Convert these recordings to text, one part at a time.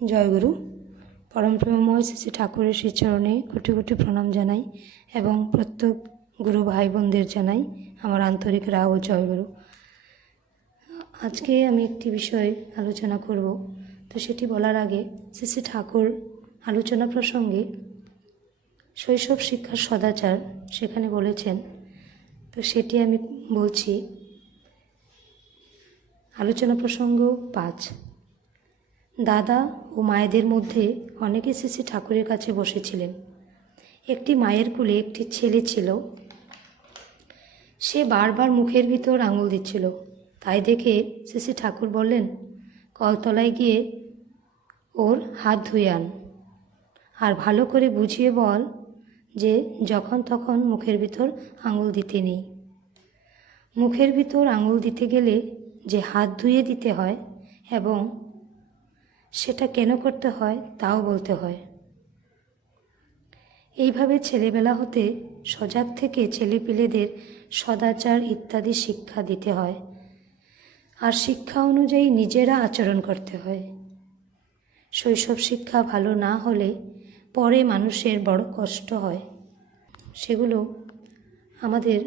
জয়গুরু। পরম প্রেমময় শ্রী ঠাকুরের শ্রীচরণে কোটি কোটি প্রণাম জানাই এবং প্রত্যেক গুরু ভাই বোনদের জানাই আমার আন্তরিক রাগ ও জয়গুরু। আজকে আমি একটি বিষয় আলোচনা করব, তো সেটি বলার আগে শ্রী ঠাকুর আলোচনা প্রসঙ্গে শৈশব শিক্ষার সদাচার সেখানে বলেছেন, তো সেটি আমি বলছি। আলোচনা প্রসঙ্গ 5। দাদা ও মায়েদের মধ্যে অনেকে শ্রী ঠাকুরের কাছে বসেছিলেন। একটি মায়ের কোলে একটি ছেলে ছিল। সে বারবার মুখের ভিতর আঙুল দিচ্ছিল। তাই দেখে শ্রী ঠাকুর বললেন, কলতলায় গিয়ে ওর হাত ধুয়ে আন, আর ভালো করে বুঝিয়ে বল যে যখন তখন মুখের ভিতর আঙুল দিতে নেই। মুখের ভিতর আঙুল দিতে গেলে যে হাত ধুয়ে দিতে হয় এবং সেটা কেন করতে হয় তাও বলতে হয়। এইভাবে ছেলেবেলা হতে সজাগ থেকে ছেলেপিলেদের সদাচার ইত্যাদি শিক্ষা দিতে হয়, আর শিক্ষা অনুযায়ী নিজেরা আচরণ করতে হয়। শৈশব শিক্ষা ভালো না হলে পরে মানুষের বড় কষ্ট হয়। সেগুলো আমাদের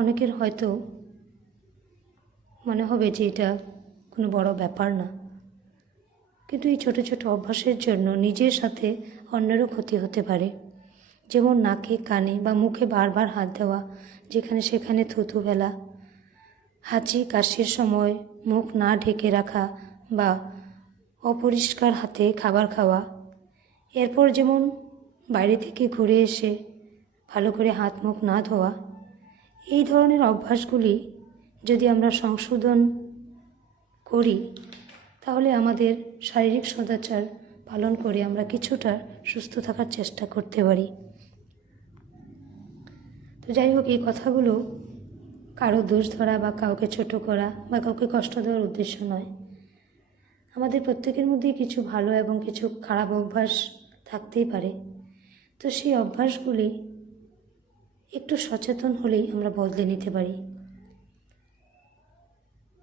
অনেকের হয়তো মনে হবে যে এটা কোনো বড় ব্যাপার না, কিন্তু এই ছোট ছোট অভ্যাসের জন্য নিজের সাথে অন্যেরও ক্ষতি হতে পারে। যেমন নাকে, কানে বা মুখে বারবার হাত দেওয়া, যেখানে সেখানে থুতু ফেলা, হাঁচি কাশির সময় মুখ না ঢেকে রাখা বা অপরিষ্কার হাতে খাবার খাওয়া, এরপর যেমন বাইরে থেকে ঘুরে এসে ভালো করে হাত মুখ না ধোয়া। এই ধরনের অভ্যাসগুলি যদি আমরা সংশোধন করি তাহলে আমাদের শারীরিক সদাচার পালন করে আমরা কিছুটা সুস্থ থাকার চেষ্টা করতে পারি। তো যাই হোক, এই কথাগুলো কারো দোষ ধরা বা কাউকে ছোট করা বা কাউকে কষ্ট দেওয়ার উদ্দেশ্য নয়। আমাদের প্রত্যেকের মধ্যেই কিছু ভালো এবং কিছু খারাপ অভ্যাস থাকতেই পারে। তো সেই অভ্যাসগুলি একটু সচেতন হলেই আমরা বদলে নিতে পারি।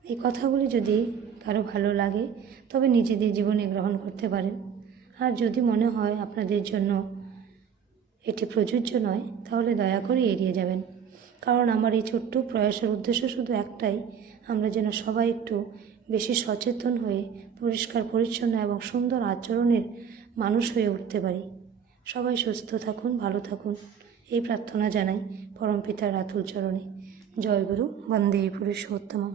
এই কথাগুলি যদি কারো ভালো লাগে তবে নিজেদের জীবনে গ্রহণ করতে পারেন, আর যদি মনে হয় আপনাদের জন্য এটি প্রযোজ্য নয় তাহলে দয়া করে এড়িয়ে যাবেন। কারণ আমার এই ছোট্ট প্রয়াসের উদ্দেশ্য শুধু একটাই, আমরা যেন সবাই একটু বেশি সচেতন হয়ে পরিষ্কার পরিচ্ছন্ন এবং সুন্দর আচরণের মানুষ হয়ে উঠতে পারি। সবাই সুস্থ থাকুন, ভালো থাকুন, এই প্রার্থনা জানাই পরমপিতার আতুল চরণে। জয়গুরু। বন্দে পুরুষোত্তমম।